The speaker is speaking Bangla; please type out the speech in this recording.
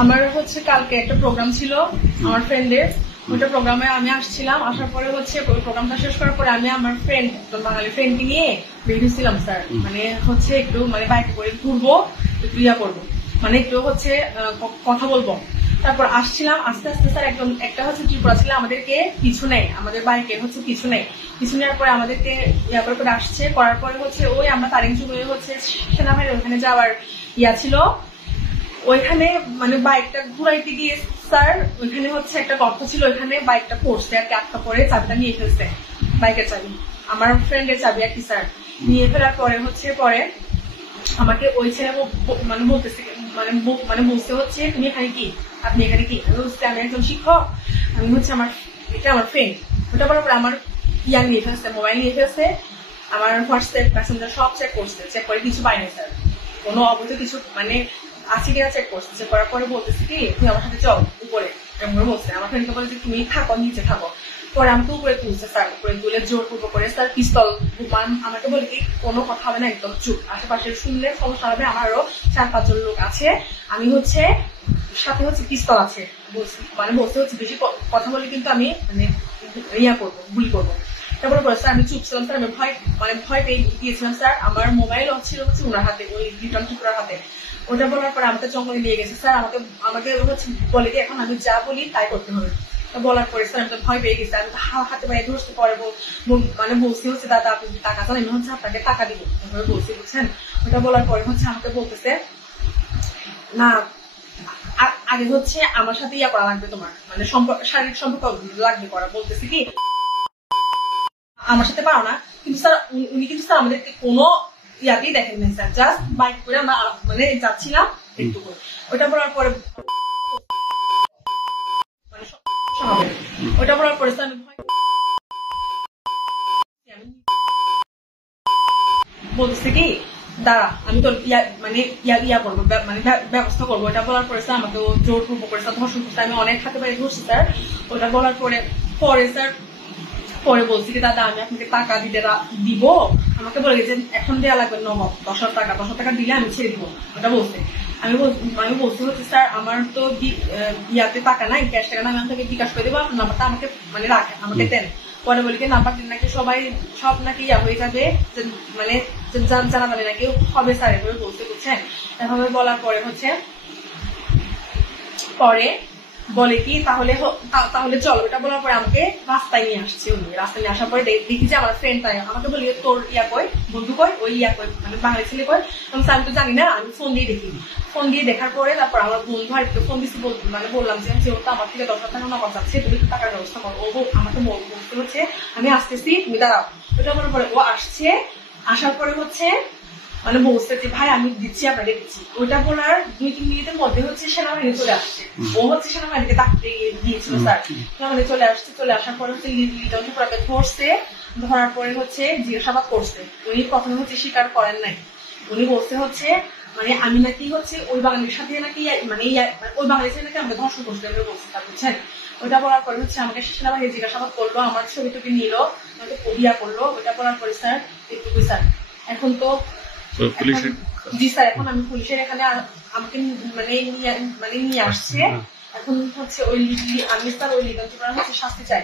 আমার হচ্ছে কালকে একটা প্রোগ্রাম ছিল আমার ফ্রেন্ডের, ওইটা প্রোগ্রামে আমি আসছিলাম। আসার পরে হচ্ছে প্রোগ্রামটা শেষ করার পরে আমি আমার ফ্রেন্ড বাঙালি ফ্রেন্ডকে নিয়ে বেরিয়েছিলাম স্যার। মানে হচ্ছে একটু মানে বাইকে করে ঘুরবো, একটু ইয়া করবো, মানে একটু হচ্ছে কথা বলবো। তারপর আসছিলাম আস্তে আস্তে স্যার একদম একটা হচ্ছে ত্রিপুরা ছিল আমাদেরকে পিছু নেই, আমাদের বাইকে হচ্ছে পিছু নেই। পিছু নেওয়ার পরে আমাদেরকে ইয়া করে আসছে, করার পরে হচ্ছে ওই আমরা তারিংচুক হচ্ছে সেনাবাহিনীর ওখানে যাওয়ার ইয়া ছিল, ওইখানে মানে বাইকটা ঘুরাইতে গিয়ে স্যার ওইখানে হচ্ছে একটা গর্ত ছিল, ওইখানে বাইকটা পড়ছে আর কি, আটকা পরে চাবিটা নিয়ে ফেলছে, বাইকের চাবি, আমার ফ্রেন্ডের চাবি আর কি স্যার। নিয়ে ফেলার পরে হচ্ছে পরে আমাকে ওই ছেলে মানে বলতেছে মানে বলতে হচ্ছে তুমি এখানে কি, আপনি এখানে কি, আমি বলছি আমি একজন শিক্ষক, আমি হচ্ছে আমার এটা আমার ফ্রেন্ড। ওটা বলার পরে আমার ইয়ার নিয়ে ফেলছে, মোবাইল নিয়ে ফেলছে, আমার হোয়াটসঅ্যাপ প্যাসেঞ্জার সব চেক করছে, চেক করে কিছু পাইনি স্যার, কোনো অবৈধ কিছু মানে আছে কিনা চেক করছে। চেক করার পরে বলতেছে কি তুই আমার সাথে চল উপরে, এমন বলছে। আমার ফ্রেন্ডকে বলে যে তুমি থাকো নিচে থাকো। পরে আমাকে উপরে তুলছে স্যার, উপরে তুলে জোর পূর্ব করে স্যার পিস্তল আমাকে বলে কি কোনো কথা হবে না, একদম চুপ, আশেপাশে শুনলে সমস্যা হবে, আমারও 4-5 জন লোক আছে, আমি হচ্ছে সাথে হচ্ছে পিস্তল আছে, মানে বলতে হচ্ছে বেশি কথা বলে কিন্তু আমি মানে ইয়া করবো, গুলি করবো। তারপরে বলে স্যার আমি চুপ ছিলাম স্যার, আমি ভয় পেয়ে গিয়েছিলাম স্যার। আমার মোবাইল ছিল হচ্ছে ওনার হাতে, ওই রিটার্ন টুকরার হাতে। ওটা বলার পরে আমাকে জঙ্গলে নিয়ে গেছে স্যার, আমাকে হচ্ছে বলে কি এখন আমি যা বলি তাই করতে হবে। বলার পরে স্যার আমি তো ভয় পেয়ে গেছি, আমি তো হাতে পায়ে ধরতে পরে মানে বলছি হচ্ছে দাদা আপনি টাকা চান, আমি হচ্ছে আপনাকে টাকা দিব, এভাবে বলছি বুঝছেন। ওটা বলার পরে হচ্ছে আমাকে বলতেছে না আগে হচ্ছে আমার সাথে ইয়া করা লাগবে, তোমার মানে শারীরিক সম্পর্ক লাগবে করা। বলতেছে কি আমার সাথে পারো না, কিন্তু স্যার উনি কিন্তু স্যার আমাদেরকে কোনো ইয়াতেই দেখেন নাই স্যার, জাস্ট বাইক করে আমরা মানে যাচ্ছিলাম একটু করে। ওটা বলার পরে ওটা বলার পরে স্যার বলতেছে কি দাঁড়া আমি তোর ইয়া করবো, মানে ব্যবস্থা করবো। ওটা বলার পরে স্যার আমাকে জোর পূর্ব করে স্যার ধর্ষণ করছে, আমি অনেক হাতে পায়ে ধরছি স্যার। ওটা বলার পরে স্যার পরে বলছি কি দাদা আমি আপনাকে টাকা দিব, আমাকে বলে যে এখন দেওয়া লাগবে নগদ 10,000 টাকা, 10,000 টাকা দিলে আমি ছেড়ে দিব। ওটা বলছে আমি বলছি হচ্ছে স্যার আমার তো ইয়াতে টাকা নাই, ক্যাশ টাকা না, আমি আপনাকে বিকাশ করে দেবো, আপনার নাম্বারটা আমাকে মানে রাখেন, আমাকে দেন। পরে বলি কি নাম্বার দিন নাকি সব নাকি ইয়া হয়ে যাবে, মানে জানা যাবে নাকি হবে স্যার, এভাবে বলতে বুঝছেন। এভাবে বলার পরে হচ্ছে পরে বলে কি তাহলে চলো। এটা বলার পরে আমাকে রাস্তায় নিয়ে আসছে, উনি রাস্তায় নিয়ে আসার পরে দেখি যে আমার ফ্রেন্ড তাই আমাকে বলি তোর ইয়া কই, বন্ধু কই, ওই ইয়া কই মানে বাঙালি ছেলে কই। আমি তো জানি না, আমি ফোন দিয়ে দেখি, ফোন দিয়ে দেখার পরে তারপর আমার বন্ধু আর একটু ফোন দিচ্ছি, মানে বললাম যে যেহেতু আমার থেকে 10,000 টাকা নগদ যাচ্ছে, তুমি একটু টাকার ব্যবস্থা করো। ও আমাকে বলতে হচ্ছে আমি আসতেছি তুমি দাঁড়াও। ওটা বলার পরে ও আসছে, আসার পরে হচ্ছে মানে বলছে যে ভাই আমি দিচ্ছি আপনাকে দিচ্ছি। ওইটা বলার 2-3 মিনিটের মধ্যে হচ্ছে সেনাবাহিনী চলে আসছে, ও হচ্ছে সেনাবাহিনীকে ডাকতে গিয়েছিল স্যার। সেনাবাহিনী চলে আসছে, চলে আসার পরে হচ্ছে ধরছে, ধরার পরে হচ্ছে জিজ্ঞাসাবাদ করছে। উনি প্রথমে হচ্ছে স্বীকার করেন নাই, উনি বলছে হচ্ছে মানে আমি নাকি হচ্ছে ওই বাঙালির সাথে নাকি মানে ওই বাঙালির সাথে নাকি আমাকে ধর্ষণ করছে বলছে স্যার বুঝছেন। ওইটা বলার পরে হচ্ছে আমাকে সেনাবাহিনী জিজ্ঞাসাবাদ করলো, আমার ছবি টবি নিল, আমাকে ইয়া করলো। ওইটা বলার পরে স্যার একটু স্যার এখন তো জি স্যার এখন আমি পুলিশের এখানে আমাকে মানে নিয়ে আসছে, এখন হচ্ছে ওই আমি স্যার ওই লিগাল হচ্ছে শাস্তি চাই।